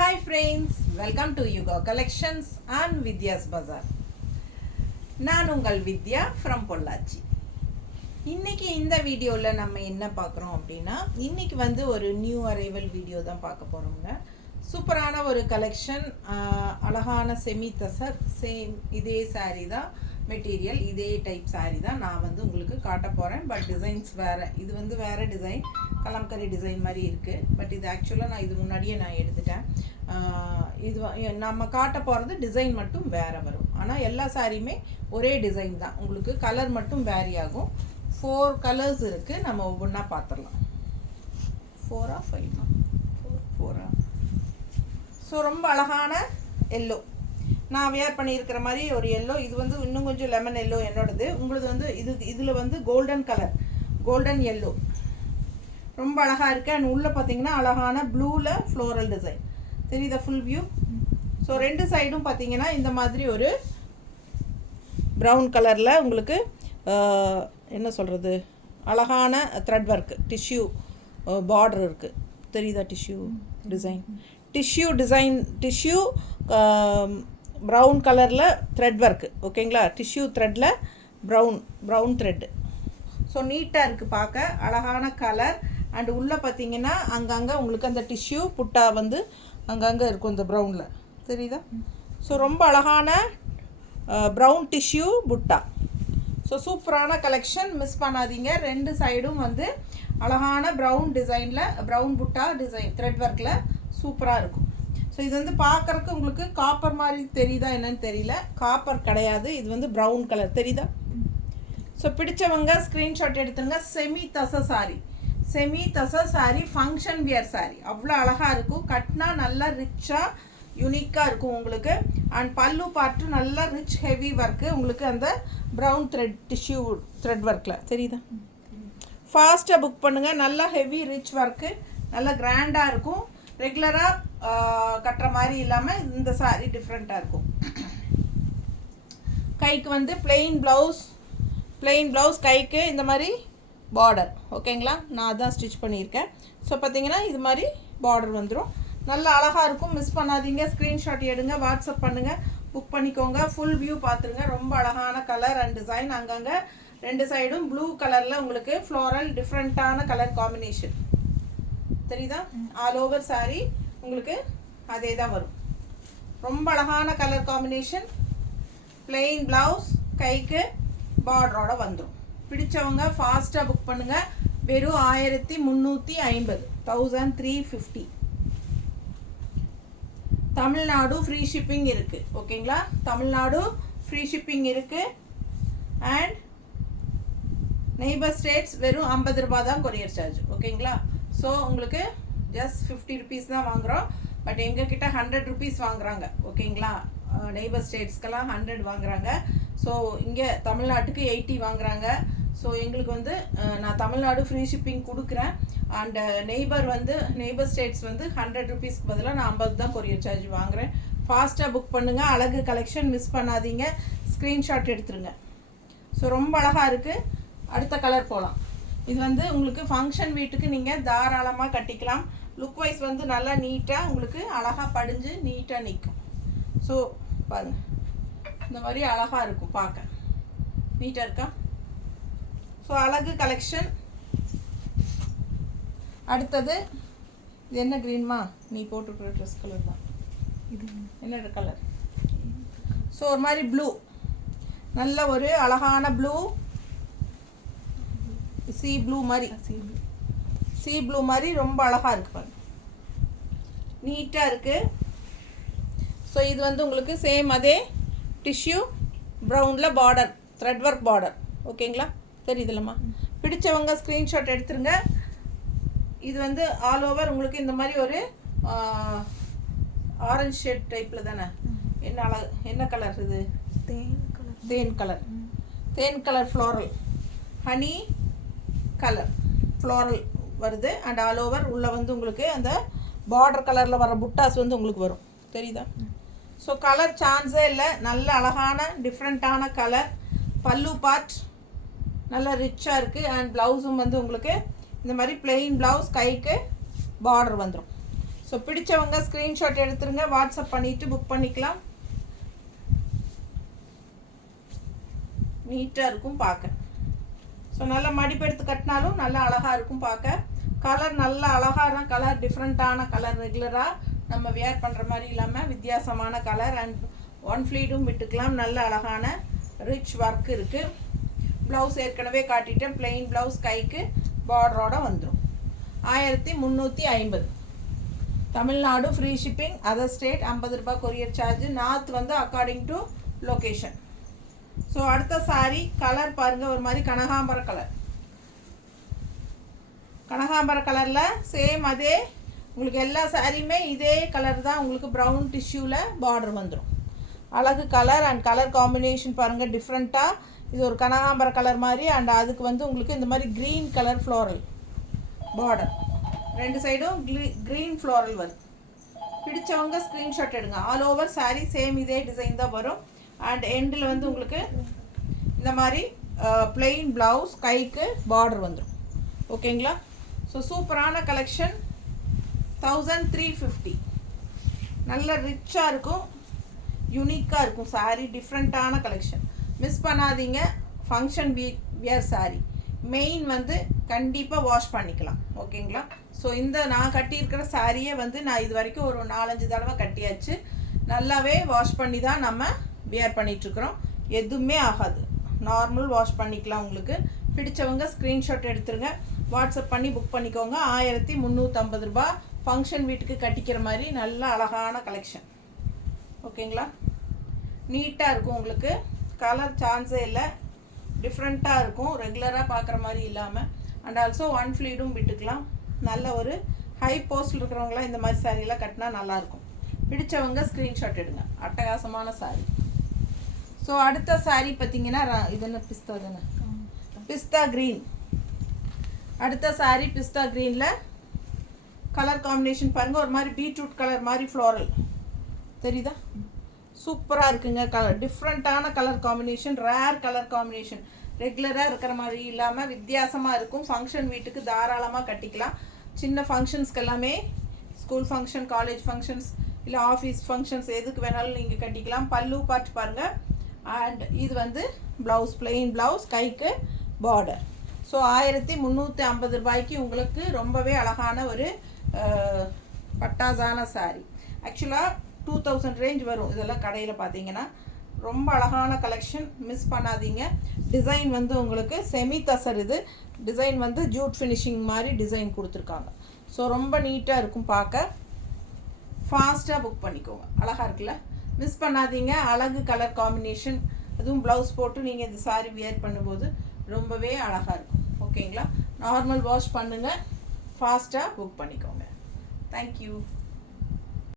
Hi friends, welcome to Yuga Collections and Vidya's Bazaar. நான் உங்கள் வித்யா from Pollachi. இன்னைக்கு இந்த வீடியோவில் நம்ம என்ன பார்க்குறோம் அப்படின்னா, இன்னைக்கு வந்து ஒரு நியூ அரைவல் வீடியோ தான் பார்க்க போகிறோங்க. சூப்பரான ஒரு கலெக்ஷன், அழகான செமி தசர், சேம் இதே சாரீ தான் மெட்டீரியல், இதே டைப் சாரீ தான் நான் வந்து உங்களுக்கு காட்ட போகிறேன். பட் டிசைன்ஸ் வேறு, இது வந்து வேறு டிசைன், கலம்கரி டிசைன் மாதிரி இருக்குது. பட் இது ஆக்சுவலாக நான் இது முன்னாடியே நான் எடுத்துட்டேன். இது நம்ம காட்ட போகிறது டிசைன் மட்டும் வேறு வரும். ஆனால் எல்லா சாரியுமே ஒரே டிசைன் தான், உங்களுக்கு கலர் மட்டும் வேரி ஆகும். 4 கலர்ஸ் இருக்குது, நம்ம ஒவ்வொன்றா பார்த்துடலாம். 4 4 ஸோ ரொம்ப அழகான எல்லோ, நான் வேர் பண்ணியிருக்கிற மாதிரி ஒரு எல்லோ. இது வந்து இன்னும் கொஞ்சம் லெமன் எல்லோ என்னோடது. உங்களது வந்து இதில் வந்து கோல்டன் கலர், கோல்டன் எல்லோ ரொம்ப அழகாக இருக்குது. அண்ட் உள்ளே பார்த்தீங்கன்னா அழகான ப்ளூவில் ஃப்ளோரல் டிசைன் தெரியுதா, ஃபுல் வியூ. ஸோ ரெண்டு சைடும் பார்த்தீங்கன்னா இந்த மாதிரி ஒரு ப்ரௌன் கலரில் உங்களுக்கு என்ன சொல்கிறது, அழகான த்ரெட் ஒர்க்கு, டிஷ்யூ பார்டர் இருக்குது தெரியுதா, டிஷ்யூ டிசைன், டிஷ்யூ ப்ரௌன் கலரில் த்ரெட் ஒர்க்கு, ஓகேங்களா. டிஷ்யூ த்ரெட்டில் ப்ரௌன் த்ரெட்டு. ஸோ நீட்டாக இருக்குது பார்க்க, அழகான கலர். அண்டு உள்ளே பார்த்தீங்கன்னா அங்கங்கே உங்களுக்கு அந்த டிஷ்யூ புட்டா வந்து அங்கங்கே இருக்கும் இந்த ப்ரௌனில் தெரியுதா. ஸோ ரொம்ப அழகான ப்ரௌன் டிஷ்யூ புட்டா. ஸோ சூப்பரான கலெக்ஷன், மிஸ் பண்ணாதீங்க. ரெண்டு சைடும் வந்து அழகான ப்ரௌன் டிசைனில், ப்ரௌன் புட்டா டிசைன் த்ரெட் ஒர்க்கில் சூப்பராக இருக்கும். ஸோ இது வந்து பார்க்குறக்கு உங்களுக்கு காப்பர் மாதிரி தெரியுதா என்னன்னு தெரியல, காப்பர் கிடையாது, இது வந்து ப்ரௌன் கலர் தெரியுதா. ஸோ பிடிச்சவங்க ஸ்க்ரீன்ஷாட் எடுத்துங்க. செமி தச சாரி, ஃபங்க்ஷன் வியர் சாரி, அவ்வளோ அழகாக இருக்கும். கட்னா நல்லா ரிச்சாக யூனிக்காக இருக்கும் உங்களுக்கு. அண்ட் பல்லு பார்ட்டு நல்லா ரிச் ஹெவி ஒர்க்கு, உங்களுக்கு அந்த ப்ரௌன் த்ரெட் டிஷ்யூ த்ரெட் ஒர்க்கில் தெரியுதா. ஃபாஸ்ட்டாக புக் பண்ணுங்கள், நல்லா ஹெவி ரிச் ஒர்க்கு, நல்லா கிராண்டாக இருக்கும். ரெகுலராக கட்டுற மாதிரி இல்லாமல் இந்த சாரி டிஃப்ரெண்ட்டாக இருக்கும். கைக்கு வந்து பிளெயின் ப்ளவுஸ், கைக்கு இந்த மாதிரி பார்டர், ஓகேங்களா. நான் அதான் ஸ்டிச் பண்ணியிருக்கேன். ஸோ பார்த்தீங்கன்னா இது மாதிரி பார்டர் வந்துடும், நல்லா அழகாக இருக்கும். மிஸ் பண்ணாதீங்க, ஸ்க்ரீன்ஷாட் எடுங்க, வாட்ஸ்அப் பண்ணுங்கள், புக் பண்ணிக்கோங்க. ஃபுல் வியூ பார்த்துருங்க. ரொம்ப அழகான கலர் அண்ட் டிசைன். அங்கங்கே ரெண்டு சைடும் ப்ளூ கலரில் உங்களுக்கு ஃப்ளோரல் டிஃப்ரெண்ட்டான கலர் காம்பினேஷன் தெரியுதா. ஆல் ஓவர் சாரி உங்களுக்கு அதே தான் வரும். ரொம்ப அழகான கலர் காம்பினேஷன், பிளெயின் ப்ளவுஸ், கைக்கு பார்டரோட வந்துடும். பிடிச்சவங்க ஃபாஸ்ட்டாக புக் பண்ணுங்கள். வெறும் 1350, 1350. தமிழ்நாடு ஃப்ரீ ஷிப்பிங் இருக்குது, ஓகேங்களா. தமிழ்நாடு ஃப்ரீ ஷிப்பிங் இருக்குது. அண்ட் நெய்பர் ஸ்டேட்ஸ் வெறும் 50 ரூபா தான் கொரியர் சார்ஜ், ஓகேங்களா. ஸோ உங்களுக்கு ஜஸ்ட் 50 ருபீஸ் தான் வாங்குகிறோம். பட் எங்ககிட்ட 100 ருபீஸ் வாங்குறாங்க, ஓகேங்களா. நெய்பர் ஸ்டேட்ஸ்க்கெல்லாம் 100 வாங்குறாங்க. ஸோ இங்கே தமிழ்நாட்டுக்கு 80 வாங்குறாங்க. ஸோ எங்களுக்கு வந்து நான் தமிழ்நாடு ஃப்ரீ ஷிப்பிங் கொடுக்குறேன். அண்டு நெய்பர் ஸ்டேட்ஸ் வந்து 100 ருபீஸ்க்கு பதிலாக நான் 50 தான் கொரியர் சார்ஜ் வாங்குகிறேன். ஃபாஸ்ட்டாக புக் பண்ணுங்கள். அழகு கலெக்ஷன், மிஸ் பண்ணாதீங்க, ஸ்க்ரீன்ஷாட் எடுத்துருங்க. ஸோ ரொம்ப அழகாக இருக்குது. அடுத்த கலர் போகலாம். இது வந்து உங்களுக்கு ஃபங்க்ஷன் வீட்டுக்கு நீங்கள் தாராளமாக கட்டிக்கலாம். லுக் வைஸ் வந்து நல்லா நீட்டாக உங்களுக்கு அழகாக படிஞ்சு நீட்டாக நிற்கும். ஸோ பாருங்கள், இந்த மாதிரி அழகாக இருக்கும், பார்க்க நீட்டாக இருக்கா. ஸோ அழகு கலெக்ஷன். அடுத்தது இது என்ன க்ரீன்மா, நீ போட்டுருக்குற ட்ரெஸ் கலர் தான் இது, என்ன கலர். ஸோ ஒரு மாதிரி ப்ளூ, நல்ல ஒரு அழகான ப்ளூ, சி ப்ளூ மாதிரி ரொம்ப அழகாக இருக்குது பாருங்க, நீட்டாக இருக்குது. ஸோ இது வந்து உங்களுக்கு சேம் அதே டிஷ்யூ ப்ரௌனில் பார்டர், த்ரெட் ஒர்க் பார்டர், ஓகேங்களா. தெரியுதுல்லம்மா. பிடிச்சவங்க ஸ்க்ரீன்ஷாட் எடுத்துருங்க. இது வந்து ஆல் ஓவர் உங்களுக்கு இந்த மாதிரி ஒரு ஆரஞ்சு ஷேட் டைப்பில் தானே, என்ன கலர் இது, தேன் colour floral, honey colour floral வருது. அண்ட் ஆல் ஓவர் உள்ளே வந்து உங்களுக்கு அந்த பார்டர் கலரில் வர புட்டாஸ் வந்து உங்களுக்கு வரும் தெரியுதா. ஸோ கலர் சான்ஸே இல்லை, நல்ல அழகான டிஃப்ரெண்ட்டான கலர். பல்லு பார்ட் நல்லா ரிச்சாக இருக்குது. அண்ட் ப்ளவுஸும் வந்து உங்களுக்கு இந்த மாதிரி பிளெயின் ப்ளவுஸ், கைக்கு பார்டர் வந்துடும். ஸோ பிடிச்சவங்க ஸ்க்ரீன்ஷாட் எடுத்துருங்க, வாட்ஸ்அப் பண்ணிவிட்டு புக் பண்ணிக்கலாம். நீட்டாக இருக்கும் பார்க்க. ஸோ நல்லா மடிப்பெடுத்து கட்டினாலும் நல்லா அழகாக இருக்கும் பார்க்க. கலர் நல்லா அழகான கலர், டிஃப்ரெண்ட்டான கலர், ரெகுலராக நம்ம வியர் பண்ணுற மாதிரி இல்லாமல் வித்தியாசமான கலர். அண்ட் ஒன் ஃப்ளீடும் விட்டுக்கலாம். நல்ல அழகான ரிச் ஒர்க் இருக்குது. ப்ளவுஸ் ஏற்கனவே காட்டிட்டேன், பிளெயின் ப்ளவுஸ், கைக்கு பார்டரோட வந்துடும். 1350. Tamil Nadu free shipping, other state 50 ரூபாய் கொரியர் சார்ஜ். நார்த் வந்து அக்கார்டிங் டு லொக்கேஷன். ஸோ அடுத்த சாரீ கலர் பாருங்கள், ஒரு மாதிரி கனகாம்பர கலர். கனகாம்பர கலரில் சேம் அதே உங்களுக்கு எல்லா சாரியுமே இதே கலர் தான். உங்களுக்கு ப்ரௌன் டிஷ்யூவில் பார்டர் வந்துடும். அழகு கலர் அண்ட் கலர் காம்பினேஷன் பாருங்கள், டிஃப்ரெண்ட்டாக. இது ஒரு கனகாம்பர கலர் மாதிரி அண்ட் அதுக்கு வந்து உங்களுக்கு இந்த மாதிரி க்ரீன் கலர் ஃப்ளோரல் பார்டர். ரெண்டு சைடும் க்ரீன் ஃப்ளோரல் வருது. பிடிச்சவங்க ஸ்க்ரீன்ஷாட் எடுங்க. ஆல் ஓவர் சாரீ சேம் இதே டிசைன் தான் வரும். அண்ட் எண்டில் வந்து உங்களுக்கு இந்த மாதிரி பிளெயின் ப்ளவுஸ், கைக்கு பார்டர் வந்துடும். ஓகேங்களா? ஸோ சூப்பரான கலெக்ஷன். 1350. நல்ல ரிச்சாக இருக்கும், யூனிக்காக இருக்கும் சாரீ. டிஃப்ரெண்ட்டான கலெக்ஷன், மிஸ் பண்ணாதீங்க. Function wear sari. மெயின் வந்து கண்டிப்பாக வாஷ் பண்ணிக்கலாம். ஓகேங்களா? ஸோ இந்த நான் கட்டியிருக்கிற சாரியை வந்து நான் இது வரைக்கும் ஒரு 4-5 தடவை கட்டியாச்சு. நல்லாவே வாஷ் பண்ணி தான் நம்ம வியர் பண்ணிகிட்ருக்குறோம். எதுவுமே ஆகாது, நார்மல் வாஷ் பண்ணிக்கலாம். உங்களுக்கு பிடிச்சவங்க ஸ்க்ரீன்ஷாட் எடுத்துருங்க, வாட்ஸ்அப் பண்ணி புக் பண்ணிக்கோங்க. 1350 ரூபாய். ஃபங்க்ஷன் வீட்டுக்கு கட்டிக்கிற மாதிரி நல்ல அழகான கலெக்ஷன். ஓகேங்களா? நீட்டாக இருக்கும் உங்களுக்கு. கலர் சான்ஸே இல்லை, டிஃப்ரெண்ட்டாக இருக்கும், ரெகுலராக பார்க்குற மாதிரி இல்லாமல். அண்ட் ஆல்சோ ஒன் ஃப்ளீடும் விட்டுக்கலாம். நல்ல ஒரு ஹை போஸ்டில் இருக்கிறவங்களாம் இந்த மாதிரி சாரீலாம் கட்டினா நல்லாயிருக்கும். பிடிச்சவங்க ஸ்க்ரீன்ஷாட் எடுங்க. அட்டகாசமான சாரீ. ஸோ அடுத்த சாரீ பார்த்தீங்கன்னா இது என்ன பிஸ்தா தானே, பிஸ்தா க்ரீன். அடுத்த சாரீ பிஸ்தா க்ரீனில் கலர் காம்பினேஷன் பாருங்கள், ஒரு மாதிரி பீட்ரூட் கலர் மாதிரி ஃப்ளோரல் தெரியுதா? சூப்பராக இருக்குங்க. கலர் டிஃப்ரெண்ட்டான colour combination, rare colour combination. ரெகுலராக இருக்கிற மாதிரி இல்லாமல் வித்தியாசமாக இருக்கும். ஃபங்க்ஷன் வீட்டுக்கு தாராளமாக கட்டிக்கலாம். சின்ன ஃபங்க்ஷன்ஸ்க்கு எல்லாமே, ஸ்கூல் ஃபங்க்ஷன், காலேஜ் ஃபங்க்ஷன்ஸ், இல்லை ஆஃபீஸ் ஃபங்க்ஷன்ஸ், எதுக்கு வேணாலும் நீங்கள் கட்டிக்கலாம். பல்லு பார்த்து பாருங்கள். அண்ட் இது வந்து ப்ளவுஸ், பிளெயின் ப்ளவுஸ், கைக்கு பார்டர். ஸோ 1350 ரூபாய்க்கு உங்களுக்கு ரொம்பவே அழகான ஒரு பட்டாசான சாரீ. ஆக்சுவலாக 2000 ரேஞ்ச் வரும் இதெல்லாம் கடையில் பார்த்தீங்கன்னா. ரொம்ப அழகான கலெக்ஷன், மிஸ் பண்ணாதீங்க. டிசைன் வந்து உங்களுக்கு செமி தசர். இது டிசைன் வந்து ஜூட் ஃபினிஷிங் மாதிரி டிசைன் கொடுத்துருக்காங்க. ஸோ ரொம்ப நீட்டாக இருக்கும் பார்க்க. ஃபாஸ்ட்டாக புக் பண்ணிக்கோங்க. அழகாக இருக்குல்ல, மிஸ் பண்ணாதீங்க. அழகு கலர் காம்பினேஷன், அதுவும் ப்ளவுஸ் போட்டு நீங்கள் இந்த சாரீ வியர் பண்ணும்போது ரொம்பவே அழகாக இருக்கும். ஓகேங்களா? நார்மல் வாஷ் பண்ணுங்கள், ஃபாஸ்ட்டாக புக் பண்ணிக்கோங்க. தேங்க்யூ.